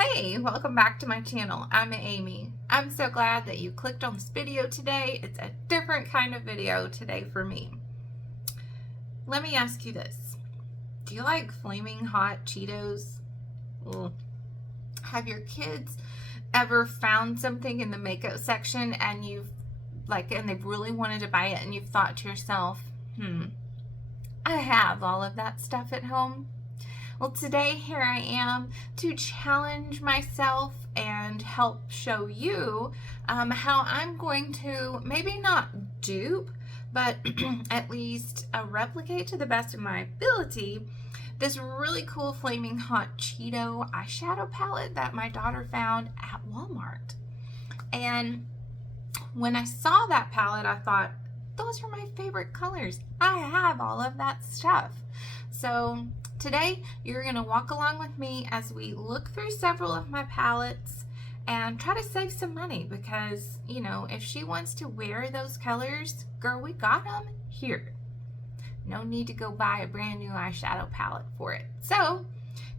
Hey, welcome back to my channel. I'm Amy. I'm so glad that you clicked on this video today. It's a different kind of video today for me. Let me ask you this. Do you like flaming hot Cheetos? Have your kids ever found something in the makeup section and they've really wanted to buy it and you've thought to yourself, I have all of that stuff at home? Well, today here I am to challenge myself and help show you how I'm going to maybe not dupe, but at least replicate to the best of my ability this really cool Flaming Hot Cheeto eyeshadow palette that my daughter found at Walmart. And when I saw that palette, I thought, those are my favorite colors. I have all of that stuff. So today, you're going to walk along with me as we look through several of my palettes and try to save some money because, you know, if she wants to wear those colors, girl, we got them here. No need to go buy a brand new eyeshadow palette for it. So,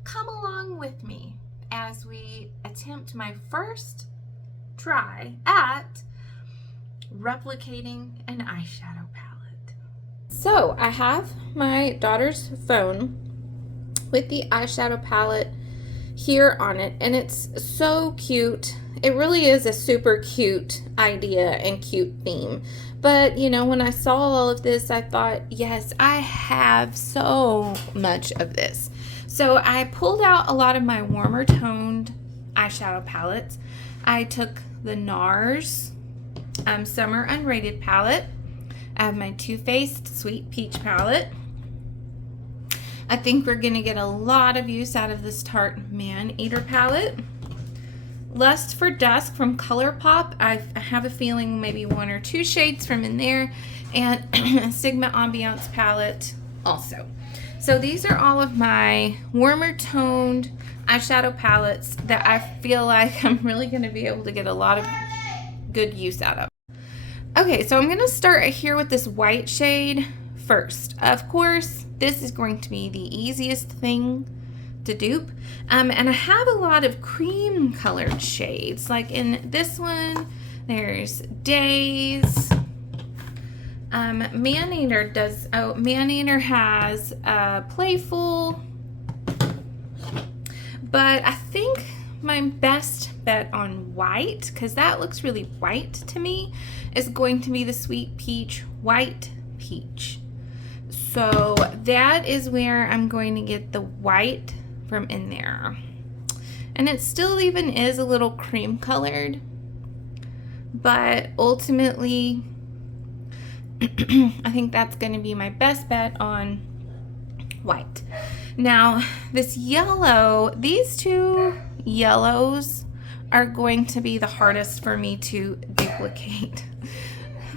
come along with me as we attempt my first try at replicating an eyeshadow palette. So, I have my daughter's phone with the eyeshadow palette here on it, and it's so cute. It really is a super cute idea and cute theme. But you know, when I saw all of this, I thought, yes, I have so much of this. So I pulled out a lot of my warmer toned eyeshadow palettes. I took the NARS Summer Unrated palette. I have my Too Faced Sweet Peach palette. I think we're going to get a lot of use out of this Tarte Man Eater palette. Lust for Dusk from ColourPop. I have a feeling maybe one or two shades from in there. And Sigma Ambiance palette also. So these are all of my warmer toned eyeshadow palettes that I feel like I'm really going to be able to get a lot of good use out of. Okay, so I'm going to start here with this white shade first. Of course, this is going to be the easiest thing to dupe. And I have a lot of cream colored shades. Like in this one, there's Days. Maneater has Playful. But I think my best bet on white, because that looks really white to me, is going to be the Sweet Peach White Peach. So that is where I'm going to get the white from in there. And it still even is a little cream colored, but ultimately I think that's going to be my best bet on white. Now this yellow, these two yellows are going to be the hardest for me to duplicate.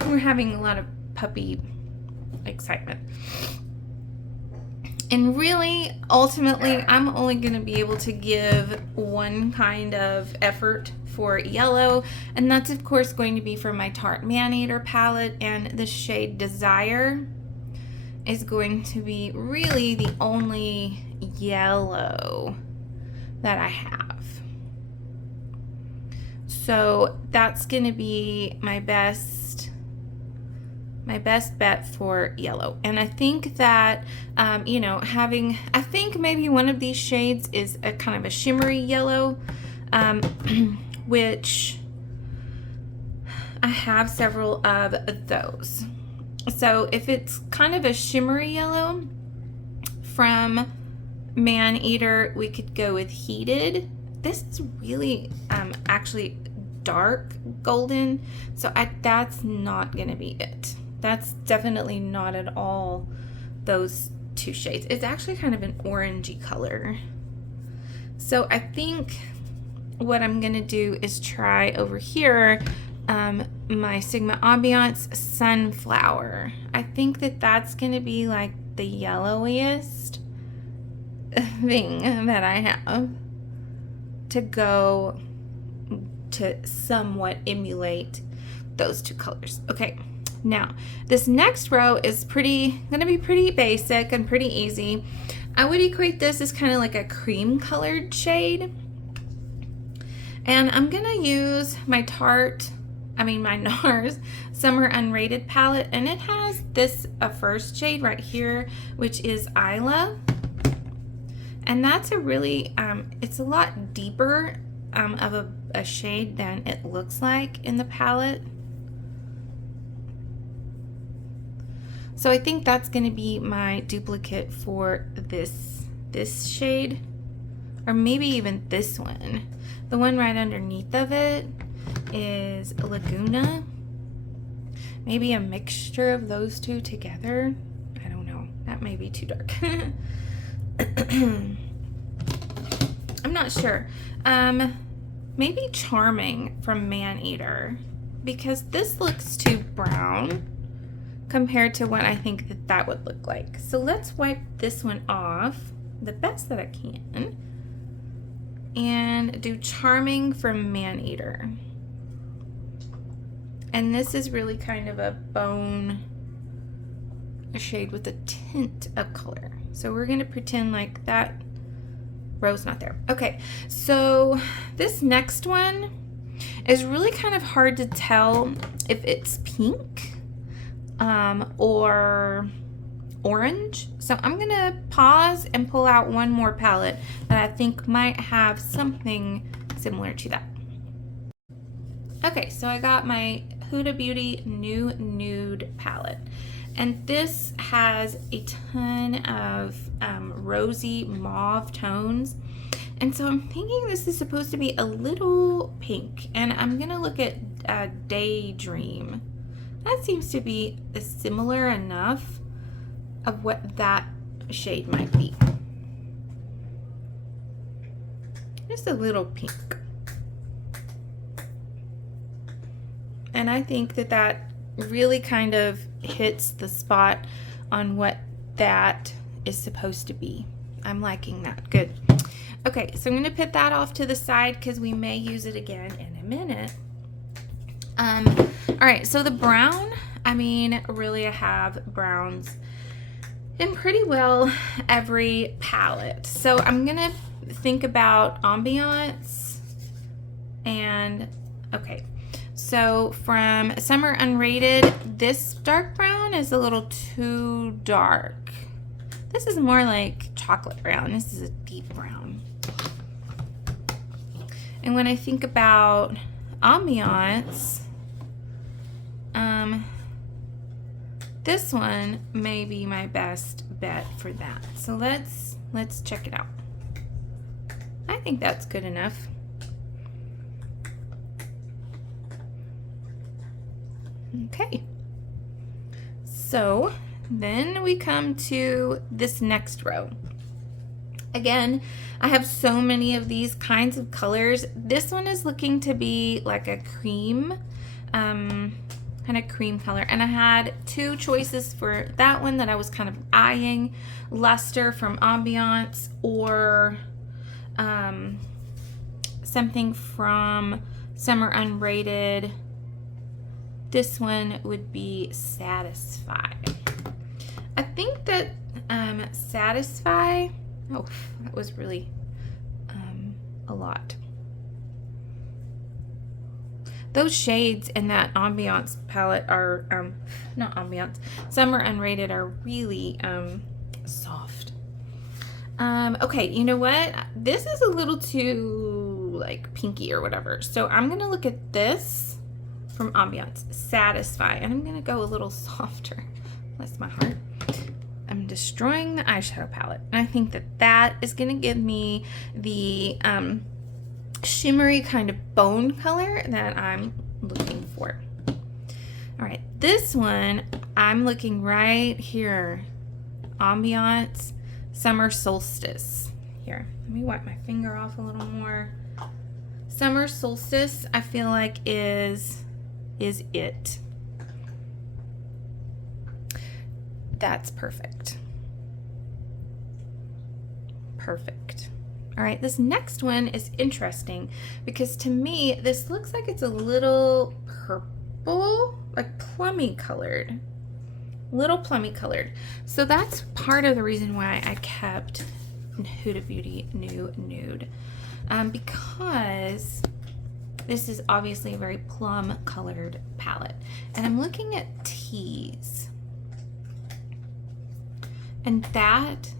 We're having a lot of puppy excitement. And really, ultimately, I'm only going to be able to give one kind of effort for yellow, and that's of course going to be for my Tarte Maneater palette, and the shade Desire is going to be really the only yellow that I have. So that's going to be my best bet for yellow. And I think that, you know, I think maybe one of these shades is a kind of a shimmery yellow, which I have several of those. So if it's kind of a shimmery yellow from Maneater, we could go with Heated. This is really actually dark golden, so that's not gonna be it. That's definitely not at all those two shades. It's actually kind of an orangey color. So I think what I'm gonna do is try over here my Sigma Ambiance Sunflower. I think that that's gonna be like the yellowiest thing that I have to go to somewhat emulate those two colors. Okay. Now, this next row is gonna be pretty basic and pretty easy. I would equate this as kind of like a cream colored shade. And I'm gonna use my my NARS Summer Unrated palette, and it has this first shade right here, which is Isla. And that's a really, it's a lot deeper of a shade than it looks like in the palette. So I think that's going to be my duplicate for this shade, or maybe even this one. The one right underneath of it is Laguna. Maybe a mixture of those two together. I don't know. That may be too dark. I'm not sure. Maybe Charming from Maneater, because this looks too brown compared to what I think that would look like. So let's wipe this one off the best that I can and do Charming from Maneater. And this is really kind of a bone shade with a tint of color. So we're gonna pretend like that row's not there. Okay, so this next one is really kind of hard to tell if it's pink or orange. So I'm gonna pause and pull out one more palette that I think might have something similar to that. Okay, so I got my Huda Beauty New Nude palette, and this has a ton of rosy mauve tones, and so I'm thinking this is supposed to be a little pink, and I'm gonna look at Daydream. That seems to be similar enough of what that shade might be. Just a little pink. And I think that that really kind of hits the spot on what that is supposed to be. I'm liking that. Good. Okay, so I'm going to put that off to the side because we may use it again in a minute. All right, so the brown, I mean, really I have browns in pretty well every palette. So I'm going to think about ambiance and, okay. So from Summer Unrated, this dark brown is a little too dark. This is more like chocolate brown. This is a deep brown. And when I think about ambiance, this one may be my best bet for that. So let's check it out. I think that's good enough. Okay, so then we come to this next row. Again, I have so many of these kinds of colors. This one is looking to be like a cream, kind of cream color. And I had two choices for that one that I was kind of eyeing, Luster from Ambiance or something from Summer Unrated. This one would be Satisfy. I think that Satisfy, oh, that was really a lot. Those shades in that Ambiance palette are, not Ambiance, Summer Unrated are really soft. Okay, you know what? This is a little too like pinky or whatever. So I'm gonna look at this from Ambiance, Satisfy, and I'm gonna go a little softer. Bless my heart. I'm destroying the eyeshadow palette, and I think that that is gonna give me the shimmery kind of bone color that I'm looking for. All right, this one I'm looking right here, Ambiance Summer Solstice. Here, let me wipe my finger off a little more. Summer Solstice, I feel like is it. That's perfect. Perfect. All right, this next one is interesting because to me, this looks like it's a little purple, like plummy colored. Little plummy colored. So that's part of the reason why I kept Huda Beauty New Nude. Because This is obviously a very plum colored palette. And I'm looking at Tease. And that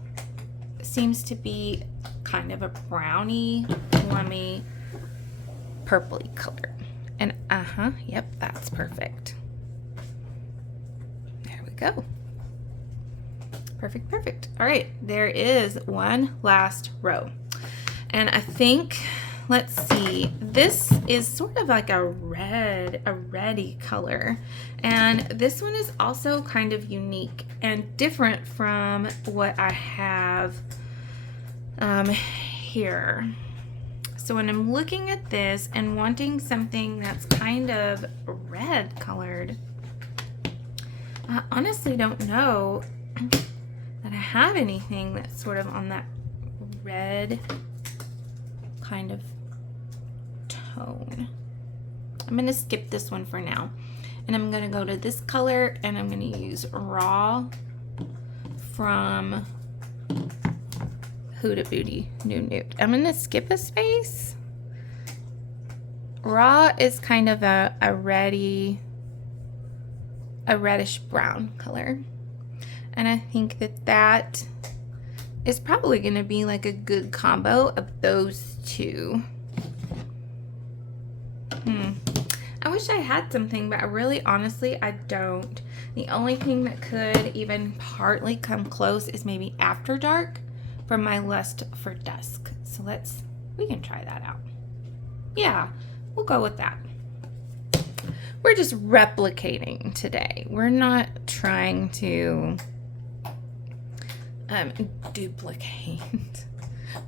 seems to be kind of a browny, plummy, purpley color. And yep, that's perfect. There we go. Perfect, perfect. All right, there is one last row. And I think, let's see, this is sort of like a reddy color. And this one is also kind of unique and different from what I have here. So when I'm looking at this and wanting something that's kind of red colored, I honestly don't know that I have anything that's sort of on that red kind of tone. I'm going to skip this one for now. And I'm going to go to this color and I'm going to use Raw from Huda Beauty Nude. I'm going to skip a space. Raw is kind of a reddish brown color. And I think that is probably going to be like a good combo of those two. I wish I had something, but honestly, I don't. The only thing that could even partly come close is maybe After Dark from my Lust for Dusk. So we can try that out. Yeah, we'll go with that. We're just replicating today. We're not trying to duplicate.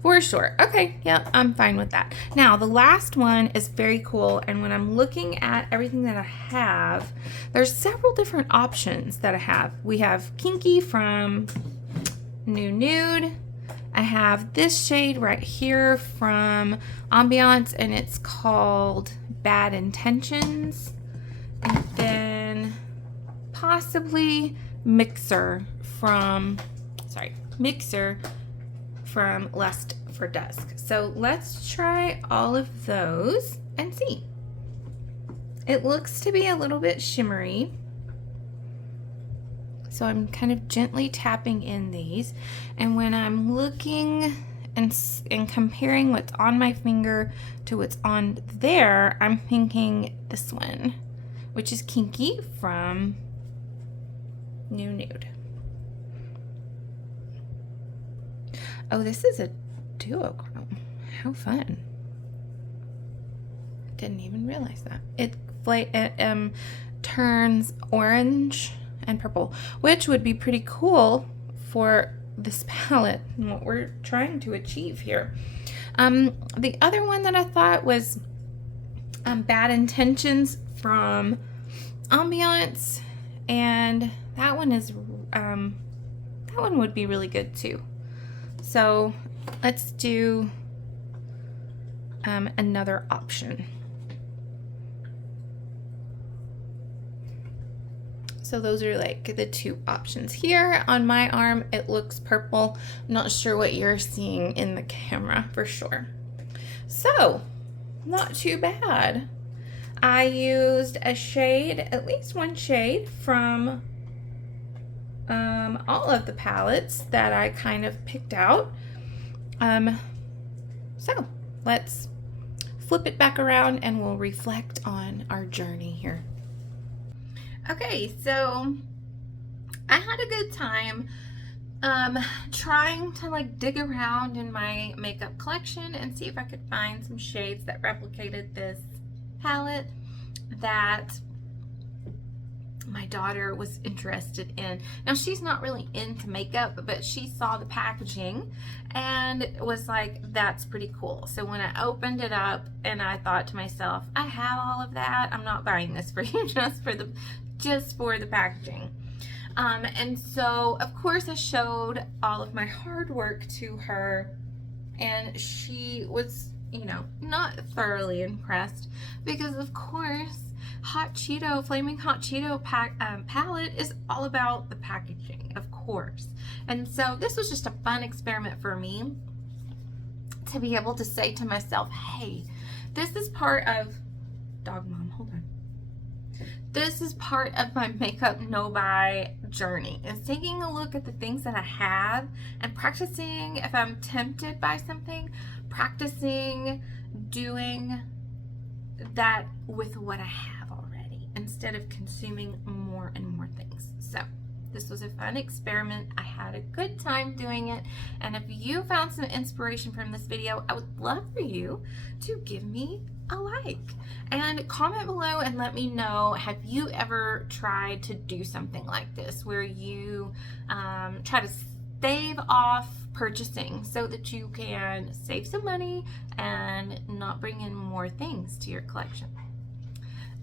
For sure. Okay, yeah, I'm fine with that. Now, the last one is very cool, and when I'm looking at everything that I have, there's several different options that I have. We have Kinky from Nude. I have this shade right here from Ambiance, and it's called Bad Intentions. And then possibly Mixer from Lust for Dusk. So let's try all of those and see. It looks to be a little bit shimmery. So I'm kind of gently tapping in these. And when I'm looking and comparing what's on my finger to what's on there, I'm thinking this one, which is Kinky from Nude. Oh, this is a duochrome. How fun. Didn't even realize that. It turns orange and purple, which would be pretty cool for this palette and what we're trying to achieve here. The other one that I thought was Bad Intentions from Ambiance, and that one would be really good too. So let's do another option. So those are like the two options here. On my arm, it looks purple. I'm not sure what you're seeing in the camera for sure. So, not too bad. I used a shade, at least one shade from all of the palettes that I kind of picked out. So let's flip it back around and we'll reflect on our journey here. Okay, so I had a good time trying to like dig around in my makeup collection and see if I could find some shades that replicated this palette that my daughter was interested in. Now, she's not really into makeup, but she saw the packaging and was like, that's pretty cool. So when I opened it up and I thought to myself, I have all of that, I'm not buying this for you just for the packaging. And so of course I showed all of my hard work to her, and she was, you know, not thoroughly impressed because of course Hot Cheeto, Flaming Hot Cheeto palette is all about the packaging, of course. And so this was just a fun experiment for me to be able to say to myself, hey, this is part of Dog mom, hold on. This is part of my makeup no-buy journey. It's taking a look at the things that I have and practicing, if I'm tempted by something, practicing doing that with what I have already instead of consuming more and more things. So this was a fun experiment. I had a good time doing it. And if you found some inspiration from this video, I would love for you to give me a like and comment below and let me know, have you ever tried to do something like this where you try to stave off purchasing so that you can save some money and not bring in more things to your collection?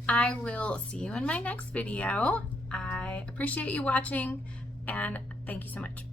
I will see you in my next video. I appreciate you watching and thank you so much.